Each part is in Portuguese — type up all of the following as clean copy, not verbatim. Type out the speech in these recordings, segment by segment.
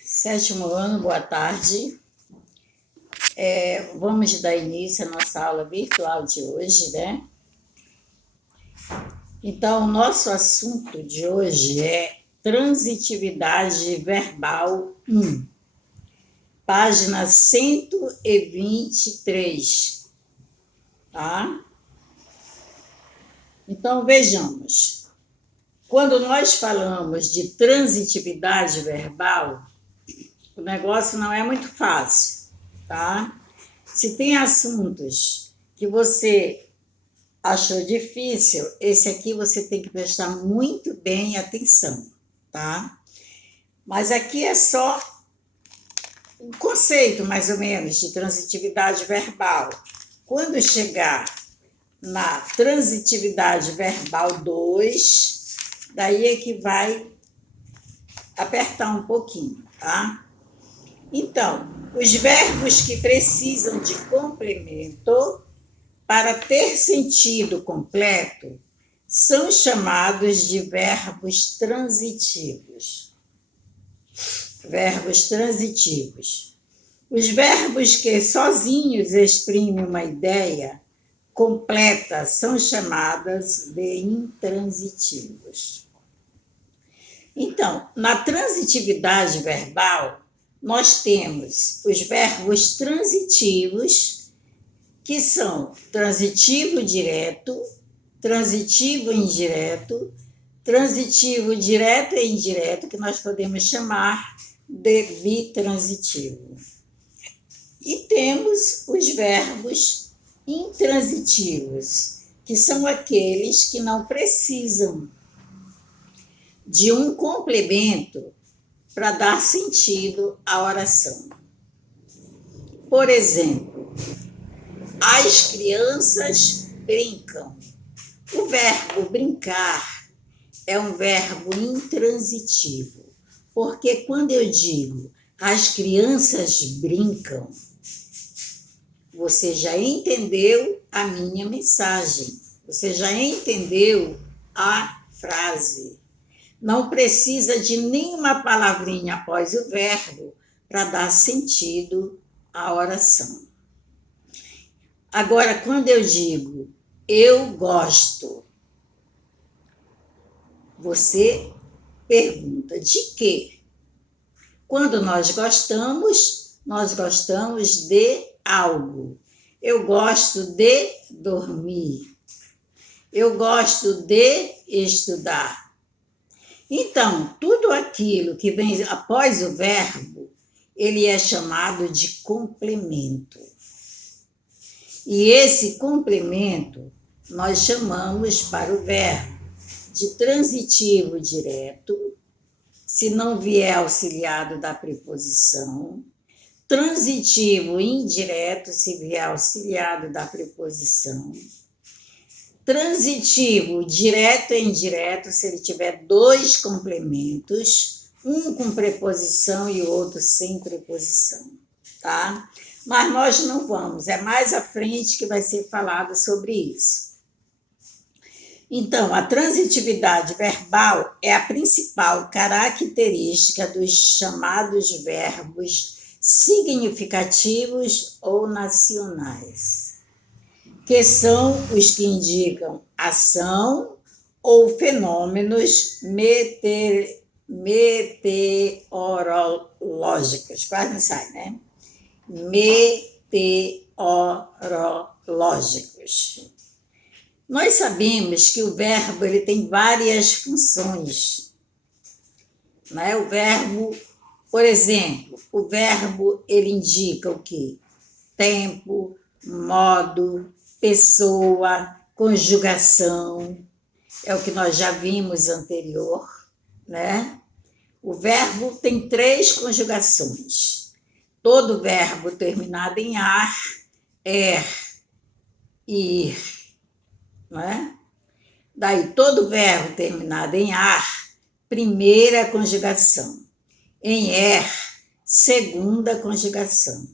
Sétimo ano, boa tarde. Vamos dar início à nossa aula virtual de hoje, né? Então, o nosso assunto de hoje é transitividade verbal 1, página 123, tá? Então, vejamos. Quando nós falamos de transitividade verbal, o negócio não é muito fácil, tá? Se tem assuntos que você achou difícil, esse aqui você tem que prestar muito bem atenção, tá? Mas aqui é só um conceito, mais ou menos, de transitividade verbal. Quando chegar na transitividade verbal 2, daí é que vai apertar um pouquinho, tá? Então, os verbos que precisam de complemento para ter sentido completo são chamados de verbos transitivos. Verbos transitivos. Os verbos que sozinhos exprimem uma ideia completa são chamados de intransitivos. Então, na transitividade verbal, nós temos os verbos transitivos, que são transitivo direto, transitivo indireto, transitivo direto e indireto, que nós podemos chamar de bitransitivo. E temos os verbos intransitivos, que são aqueles que não precisam de um complemento para dar sentido à oração. Por exemplo, as crianças brincam. O verbo brincar é um verbo intransitivo, porque quando eu digo as crianças brincam, você já entendeu a minha mensagem, você já entendeu a frase. Não precisa de nenhuma palavrinha após o verbo para dar sentido à oração. Agora, quando eu digo eu gosto, você pergunta de quê? Quando nós gostamos de algo. Eu gosto de dormir. Eu gosto de estudar. Então, tudo aquilo que vem após o verbo, ele é chamado de complemento. E esse complemento nós chamamos para o verbo de transitivo direto, se não vier auxiliado da preposição, transitivo indireto, se vier auxiliado da preposição, transitivo direto e indireto, se ele tiver dois complementos, um com preposição e outro sem preposição, tá? Mas nós não vamos, é mais à frente que vai ser falado sobre isso. Então, a transitividade verbal é a principal característica dos chamados verbos significativos ou nacionais, que são os que indicam ação ou fenômenos meteorológicos. Quase não sai, né? Meteorológicos. Nós sabemos que o verbo ele tem várias funções, né? O verbo, por exemplo, o verbo ele indica o quê? Tempo, modo, pessoa, conjugação, é o que nós já vimos anterior, né? O verbo tem 3 conjugações. Todo verbo terminado em ar, ir, né? Daí, todo verbo terminado em ar, primeira conjugação. Em segunda conjugação.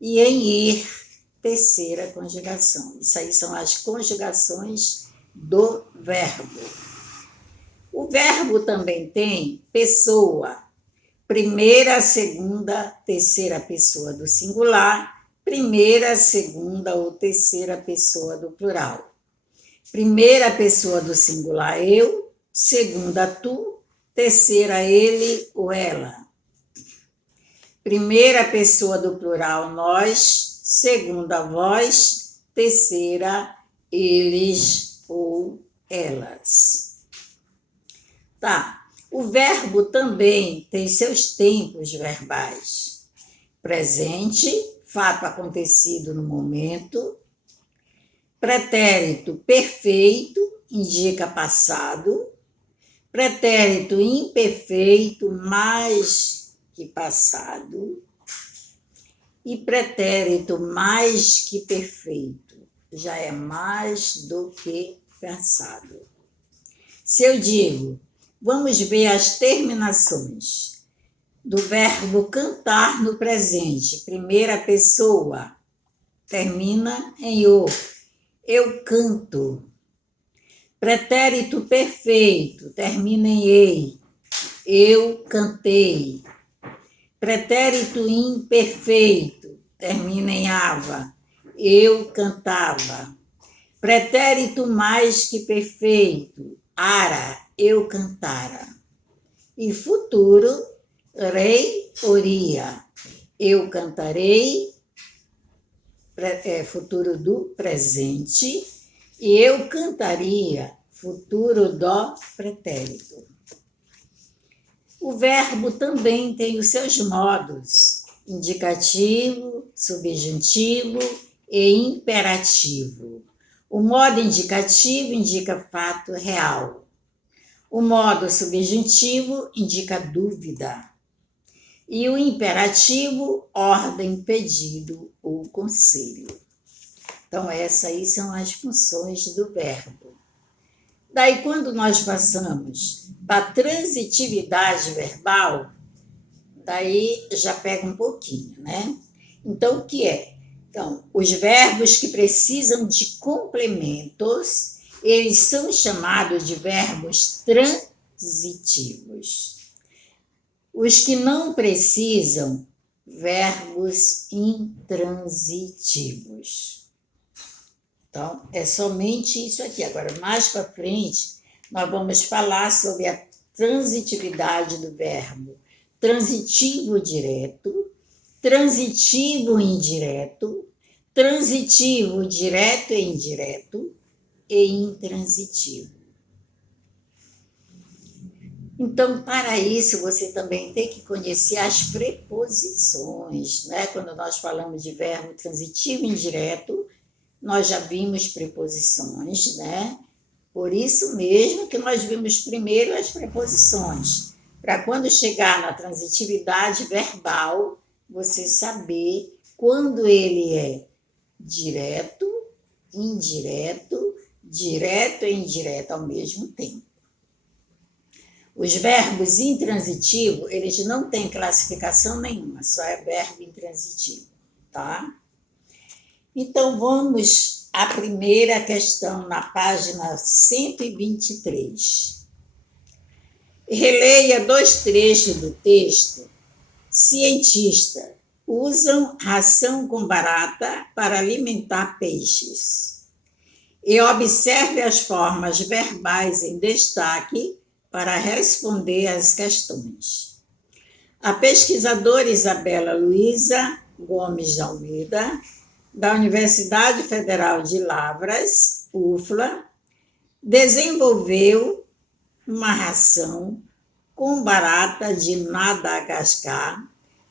E em ir, terceira conjugação. Isso aí são as conjugações do verbo. O verbo também tem pessoa, primeira, segunda, terceira pessoa do singular, primeira, segunda ou terceira pessoa do plural. Primeira pessoa do singular, eu, segunda, tu, terceira, ele ou ela. Primeira pessoa do plural, nós, segunda, vós, terceira, eles ou elas. Tá. O verbo também tem seus tempos verbais. Presente, fato acontecido no momento. Pretérito perfeito, indica passado. Pretérito imperfeito, mais que passado. E pretérito mais que perfeito, já é mais do que passado. Se eu digo, vamos ver as terminações do verbo cantar no presente, primeira pessoa, termina em o. Eu canto. Pretérito perfeito, termina em ei. Eu cantei. Pretérito imperfeito, termina em ava. Eu cantava. Pretérito mais que perfeito, ara, eu cantara. E futuro, rei, oria. Eu cantarei, futuro do presente, e eu cantaria, futuro do pretérito. O verbo também tem os seus modos, indicativo, subjuntivo e imperativo. O modo indicativo indica fato real. O modo subjuntivo indica dúvida. E o imperativo, ordem, pedido ou conselho. Então, essas aí são as funções do verbo. Daí, quando nós passamos para a transitividade verbal, daí já pega um pouquinho, né? Então, o que é? Então, os verbos que precisam de complementos, eles são chamados de verbos transitivos. Os que não precisam, verbos intransitivos. Então, é somente isso aqui. Agora, mais para frente, nós vamos falar sobre a transitividade do verbo transitivo direto, transitivo indireto, transitivo direto e indireto e intransitivo. Então, para isso, você também tem que conhecer as preposições, né? Quando nós falamos de verbo transitivo indireto, nós já vimos preposições, né? Por isso mesmo que nós vimos primeiro as preposições, para quando chegar na transitividade verbal, você saber quando ele é direto, indireto, direto e indireto ao mesmo tempo. Os verbos intransitivos, eles não têm classificação nenhuma, só é verbo intransitivo, tá? Então, vamos à primeira questão na página 123. Releia 2 trechos do texto. Cientista, usam ração com barata para alimentar peixes. E observe as formas verbais em destaque para responder às questões. A pesquisadora Isabela Luiza Gomes de Almeida, da Universidade Federal de Lavras, UFLA, desenvolveu uma ração com barata de Madagascar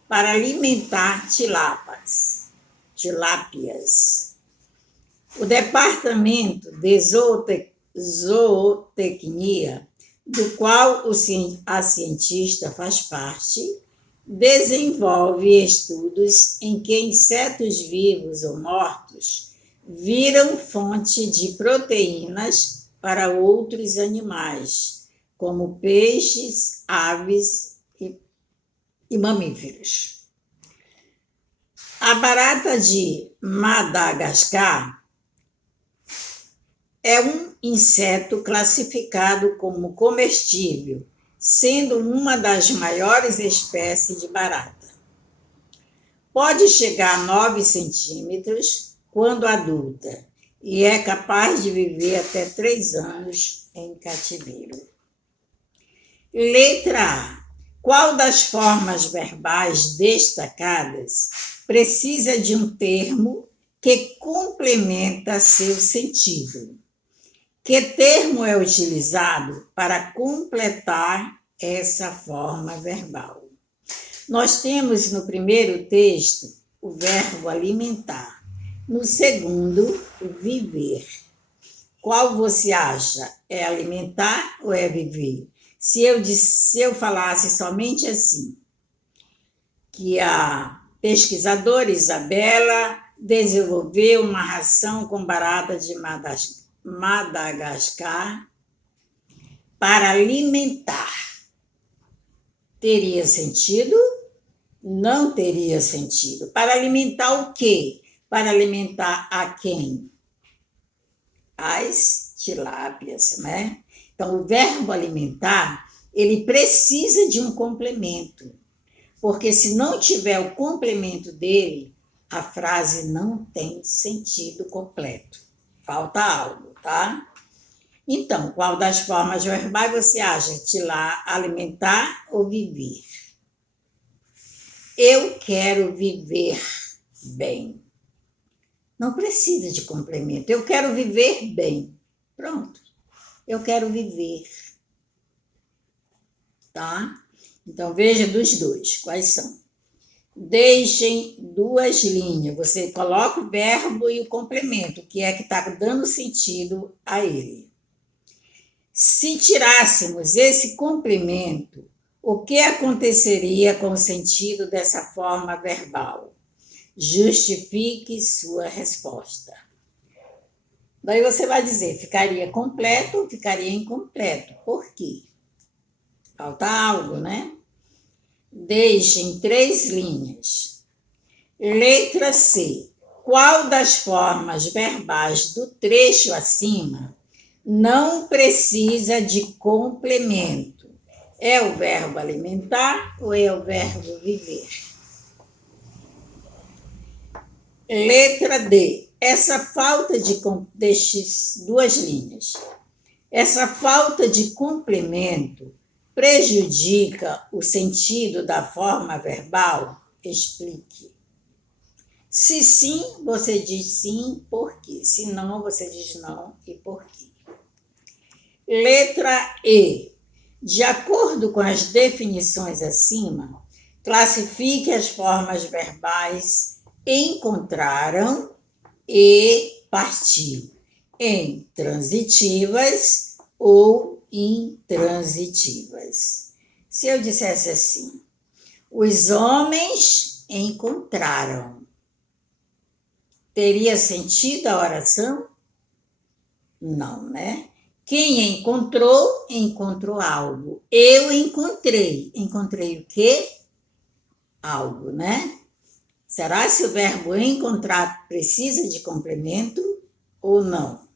para alimentar tilápias. O Departamento de Zootecnia, do qual a cientista faz parte, desenvolve estudos em que insetos vivos ou mortos viram fonte de proteínas para outros animais, como peixes, aves e mamíferos. A barata de Madagascar é um inseto classificado como comestível, sendo uma das maiores espécies de barata. Pode chegar a 9 centímetros quando adulta e é capaz de viver até 3 anos em cativeiro. Letra A. Qual das formas verbais destacadas precisa de um termo que complementa seu sentido? Que termo é utilizado para completar essa forma verbal? Nós temos no primeiro texto o verbo alimentar, no segundo, o viver. Qual você acha? É alimentar ou é viver? Se eu falasse somente assim, que a pesquisadora Isabela desenvolveu uma ração com barata de Madagascar para alimentar, teria sentido? Não teria sentido. Para alimentar o quê? Para alimentar a quem? As tilápias, né? Então, o verbo alimentar, ele precisa de um complemento, porque se não tiver o complemento dele, a frase não tem sentido completo. Falta algo, tá? Então, qual das formas verbais você acha? Alimentar ou viver? Eu quero viver bem. Não precisa de complemento. Eu quero viver bem. Pronto. Eu quero viver. Tá? Então, veja dos dois. Quais são? Deixem 2 linhas. Você coloca o verbo e o complemento, que é que está dando sentido a ele. Se tirássemos esse complemento, o que aconteceria com o sentido dessa forma verbal? Justifique sua resposta. Daí você vai dizer, ficaria completo ou ficaria incompleto. Por quê? Falta algo, né? Deixem 3 linhas. Letra C. Qual das formas verbais do trecho acima não precisa de complemento? É o verbo alimentar ou é o verbo viver? Letra D. Essa falta de... Deixe 2 linhas. Essa falta de complemento prejudica o sentido da forma verbal? Explique. Se sim, você diz sim, por quê? Se não, você diz não e por quê. Letra E. De acordo com as definições acima, classifique as formas verbais encontraram e partiu em transitivas ou intransitivas. Se eu dissesse assim, os homens encontraram, teria sentido a oração? Não, né? Quem encontrou, encontrou algo. Eu encontrei. Encontrei o quê? Algo, né? Será se o verbo encontrar precisa de complemento ou não?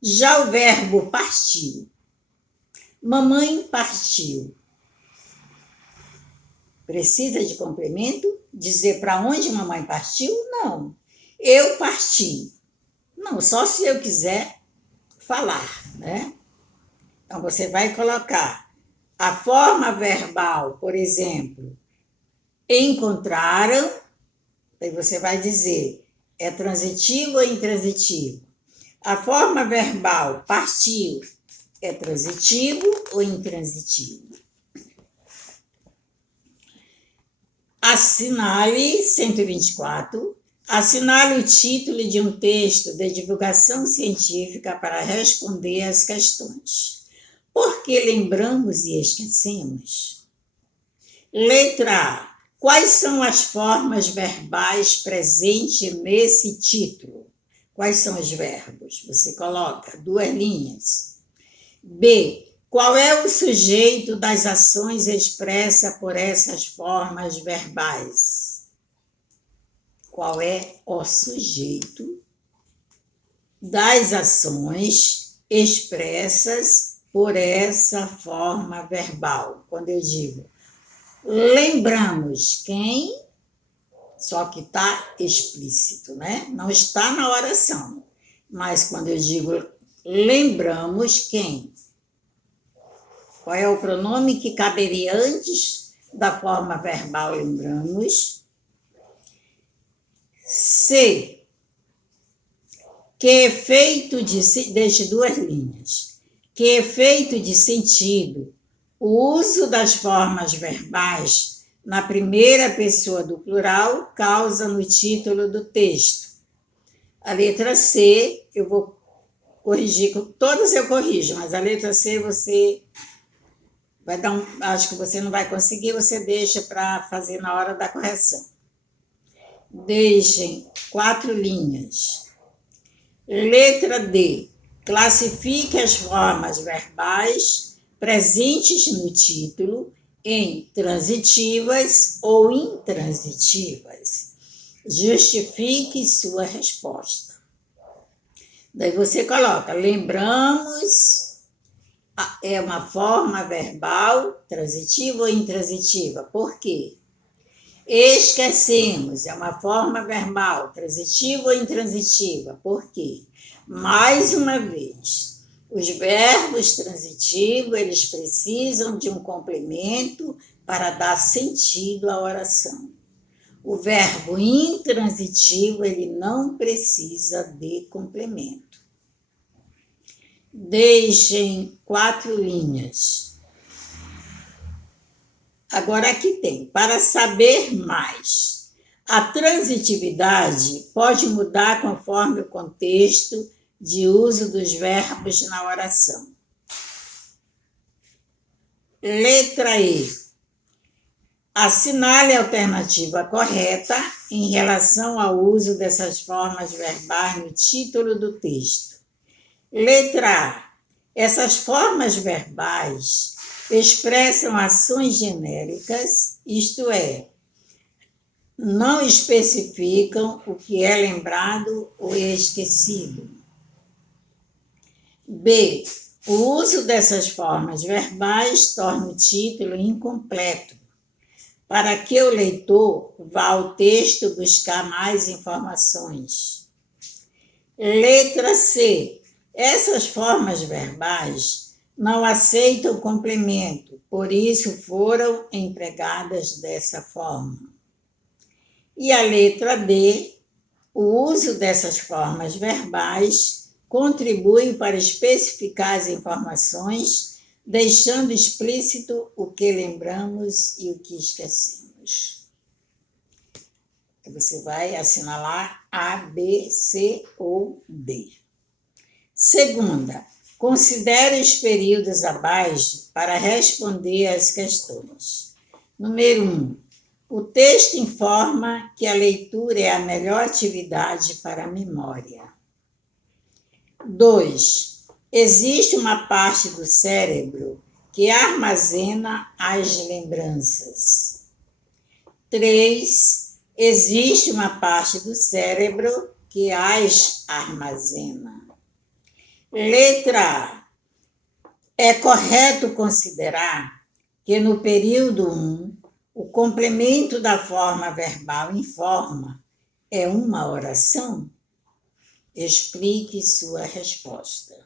Já o verbo partiu. Mamãe partiu. Precisa de complemento? Dizer para onde mamãe partiu? Não. Eu parti. Não, só se eu quiser falar, né? Então, você vai colocar a forma verbal, por exemplo, encontraram, aí você vai dizer, é transitivo ou intransitivo? A forma verbal partiu, é transitivo ou intransitivo? Assinale 124. Assinale o título de um texto de divulgação científica para responder às questões. Por que lembramos e esquecemos? Letra A. Quais são as formas verbais presentes nesse título? Quais são os verbos? Você coloca 2 linhas. B. Qual é o sujeito das ações expressa por essas formas verbais? Qual é o sujeito das ações expressas por essa forma verbal. Quando eu digo lembramos quem, só que está explícito, né? Não está na oração. Mas quando eu digo lembramos quem, qual é o pronome que caberia antes da forma verbal lembramos? Se, que efeito deixe duas linhas, que efeito de sentido o uso das formas verbais na primeira pessoa do plural causa no título do texto. A letra C, eu vou corrigir, todas eu corrijo, mas a letra C você vai dar acho que você não vai conseguir, você deixa para fazer na hora da correção. Deixem 4 linhas. Letra D. Classifique as formas verbais presentes no título em transitivas ou intransitivas. Justifique sua resposta. Daí você coloca, lembramos, é uma forma verbal transitiva ou intransitiva. Por quê? Esquecemos, é uma forma verbal, transitiva ou intransitiva. Por quê? Mais uma vez, os verbos transitivos, eles precisam de um complemento para dar sentido à oração. O verbo intransitivo, ele não precisa de complemento. Deixem 4 linhas. Agora aqui tem, para saber mais, a transitividade pode mudar conforme o contexto de uso dos verbos na oração. Letra E. Assinale a alternativa correta em relação ao uso dessas formas verbais no título do texto. Letra A. Essas formas verbais expressam ações genéricas, isto é, não especificam o que é lembrado ou esquecido. B. O uso dessas formas verbais torna o título incompleto, para que o leitor vá ao texto buscar mais informações. Letra C. Essas formas verbais não aceitam complemento, por isso foram empregadas dessa forma. E a letra D, o uso dessas formas verbais contribui para especificar as informações, deixando explícito o que lembramos e o que esquecemos. Você vai assinalar A, B, C ou D. Segunda, considere os períodos abaixo para responder às questões. Número 1. O texto informa que a leitura é a melhor atividade para a memória. 2. Existe uma parte do cérebro que armazena as lembranças. 3. Existe uma parte do cérebro que as armazena. Letra A. É correto considerar que no período 1, o complemento da forma verbal informa é uma oração? Explique sua resposta.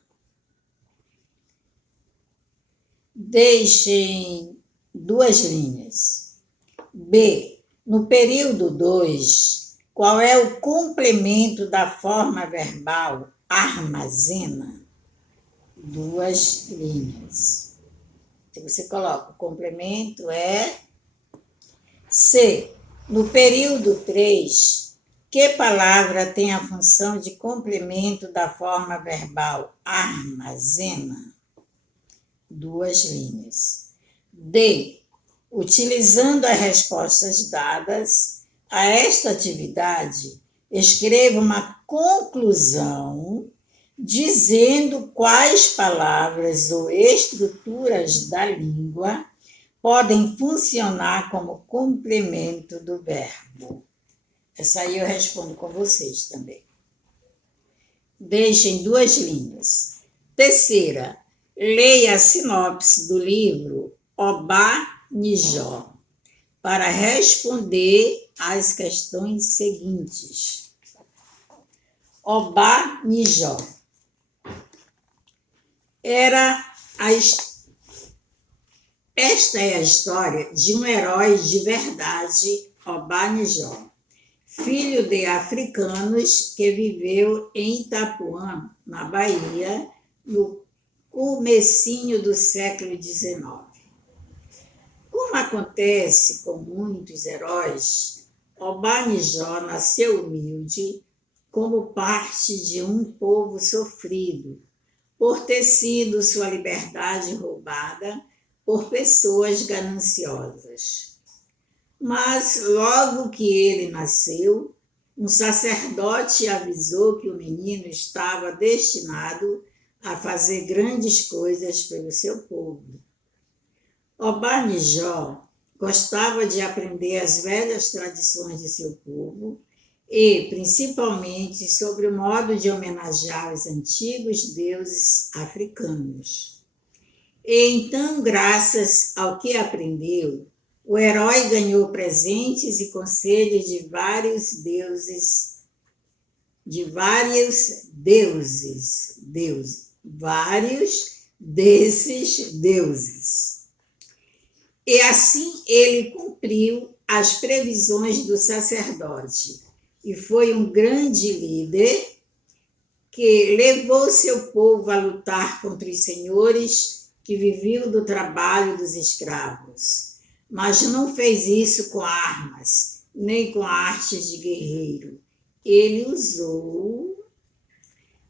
Deixem 2 linhas. B. No período 2, qual é o complemento da forma verbal armazena? 2 linhas. Então, você coloca, o complemento é C. No período 3, que palavra tem a função de complemento da forma verbal armazena? 2 linhas. D. Utilizando as respostas dadas a esta atividade, escreva uma conclusão dizendo quais palavras ou estruturas da língua podem funcionar como complemento do verbo. Essa aí eu respondo com vocês também. Deixe em 2 linhas. Terceira, leia a sinopse do livro Obá-Nijó para responder às questões seguintes. Obá-Nijó esta é a história de um herói de verdade, Obá-Nijó, filho de africanos que viveu em Itapuã, na Bahia, no comecinho do século XIX. Como acontece com muitos heróis, Obá-Nijó nasceu humilde como parte de um povo sofrido, por ter sido sua liberdade roubada por pessoas gananciosas. Mas logo que ele nasceu, um sacerdote avisou que o menino estava destinado a fazer grandes coisas pelo seu povo. Obá-Nijó gostava de aprender as velhas tradições de seu povo e, principalmente, sobre o modo de homenagear os antigos deuses africanos. E então, graças ao que aprendeu, o herói ganhou presentes e conselhos de vários deuses, vários desses deuses. E assim ele cumpriu as previsões do sacerdote e foi um grande líder que levou seu povo a lutar contra os senhores que viviam do trabalho dos escravos. Mas não fez isso com armas, nem com artes de guerreiro. Ele usou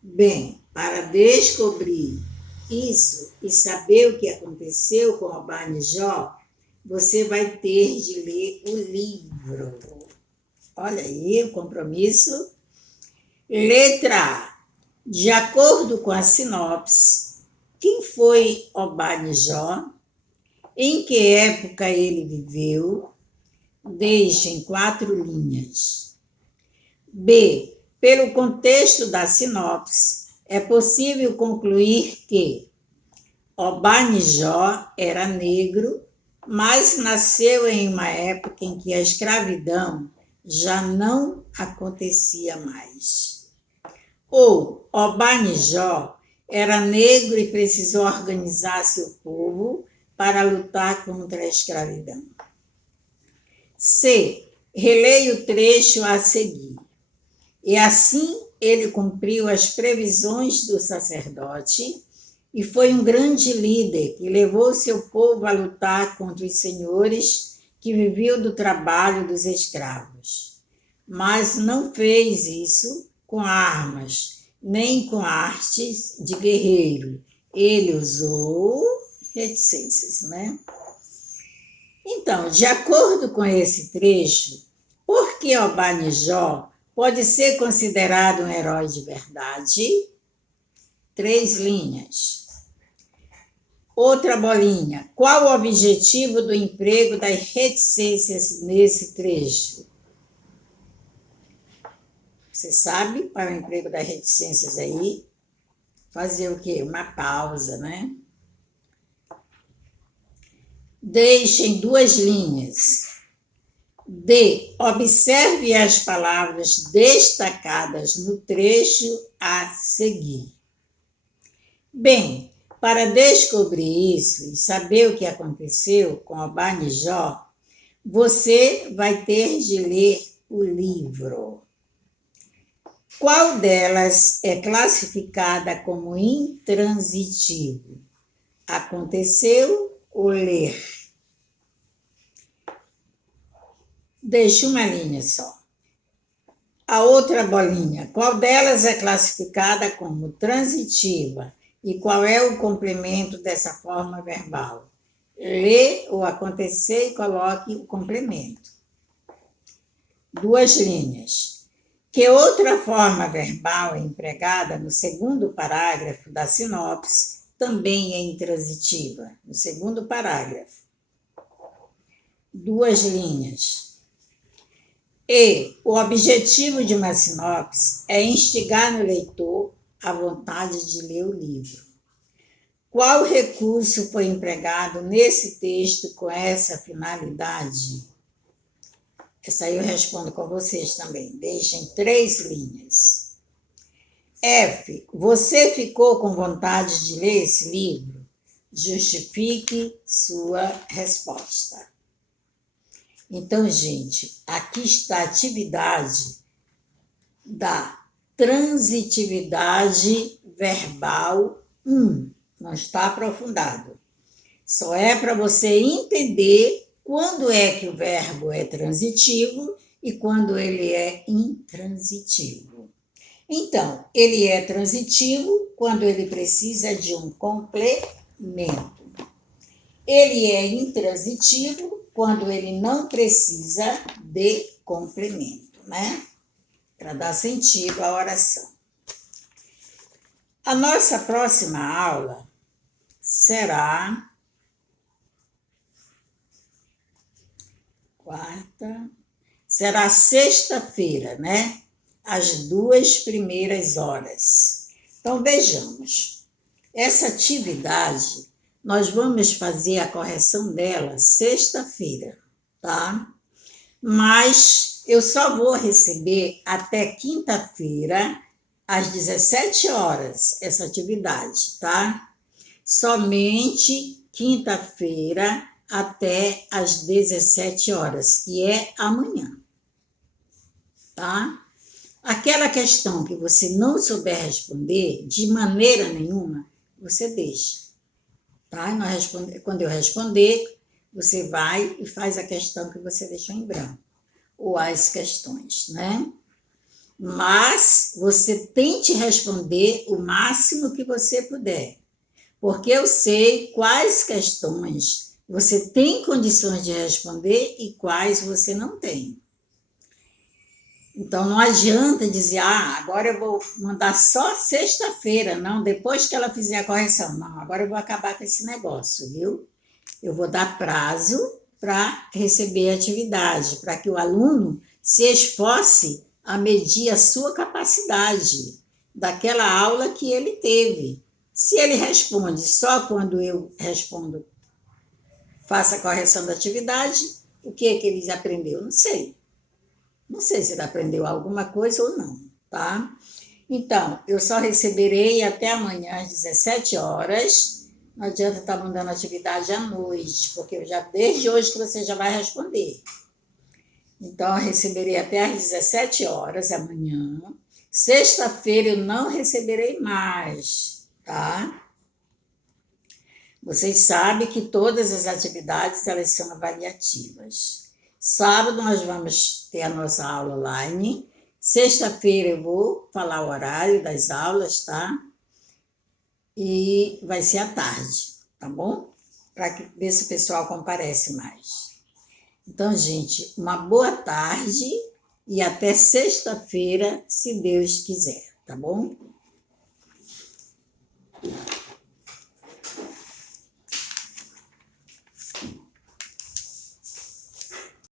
bem para descobrir isso e saber o que aconteceu com Obá-Nijó. Você vai ter de ler o livro. Olha aí o compromisso. Letra A. De acordo com a sinopse, quem foi Obá-Nijó? Em que época ele viveu? Deixe em 4 linhas. B. Pelo contexto da sinopse, é possível concluir que Obá-Nijó era negro, mas nasceu em uma época em que a escravidão já não acontecia mais. Ou Obá-Nijó era negro e precisou organizar seu povo para lutar contra a escravidão. C. Releia o trecho a seguir. E assim ele cumpriu as previsões do sacerdote e foi um grande líder que levou seu povo a lutar contra os senhores que viviam do trabalho dos escravos. Mas não fez isso com armas, nem com artes de guerreiro. Ele usou reticências, né? Então, de acordo com esse trecho, por que Obá-Nijó pode ser considerado um herói de verdade? 3 linhas. Outra bolinha. Qual o objetivo do emprego das reticências nesse trecho? Você sabe qual é o emprego das reticências aí? Fazer o quê? Uma pausa, né? Deixe em 2 linhas. D. Observe as palavras destacadas no trecho a seguir. Bem, para descobrir isso e saber o que aconteceu com Obá-Nijó, você vai ter de ler o livro. Qual delas é classificada como intransitivo? Aconteceu ou ler? Deixe uma linha só. A outra bolinha, qual delas é classificada como transitiva e qual é o complemento dessa forma verbal? Lê o acontecer e coloque o complemento. 2 linhas. Que outra forma verbal é empregada no segundo parágrafo da sinopse também é intransitiva? No segundo parágrafo. 2 linhas. E o objetivo de uma sinopse é instigar no leitor a vontade de ler o livro. Qual recurso foi empregado nesse texto com essa finalidade? Essa aí eu respondo com vocês também. Deixem 3 linhas. F. Você ficou com vontade de ler esse livro? Justifique sua resposta. Então, gente, aqui está a atividade da transitividade verbal 1. Não está aprofundado. Só é para você entender quando é que o verbo é transitivo e quando ele é intransitivo. Então, ele é transitivo quando ele precisa de um complemento. Ele é intransitivo quando ele não precisa de complemento, né? Para dar sentido à oração. A nossa próxima aula será sexta-feira, né? Às 2 primeiras horas. Então, vejamos. Essa atividade, nós vamos fazer a correção dela sexta-feira, tá? Mas eu só vou receber até quinta-feira, às 17 horas, essa atividade, tá? Somente quinta-feira até às 17 horas, que é amanhã, tá? Aquela questão que você não souber responder, de maneira nenhuma, você deixa, tá? Quando eu responder, você vai e faz a questão que você deixou em branco, ou as questões, né? Mas você tente responder o máximo que você puder, porque eu sei quais questões você tem condições de responder e quais você não tem. Então, não adianta dizer, agora eu vou mandar só sexta-feira, não, depois que ela fizer a correção. Não, agora eu vou acabar com esse negócio, viu? Eu vou dar prazo para receber a atividade, para que o aluno se esforce a medir a sua capacidade daquela aula que ele teve. Se ele responde só quando eu respondo, faça a correção da atividade, o que é que ele aprendeu? Não sei. Não sei se ele aprendeu alguma coisa ou não, tá? Então, eu só receberei até amanhã às 17 horas. Não adianta estar mandando atividade à noite, porque desde hoje que você já vai responder. Então, eu receberei até às 17 horas amanhã. Sexta-feira eu não receberei mais, tá? Vocês sabem que todas as atividades, elas são avaliativas. Sábado nós vamos ter a nossa aula online. Sexta-feira eu vou falar o horário das aulas, tá? E vai ser à tarde, tá bom? Para ver se o pessoal comparece mais. Então, gente, uma boa tarde e até sexta-feira, se Deus quiser, tá bom?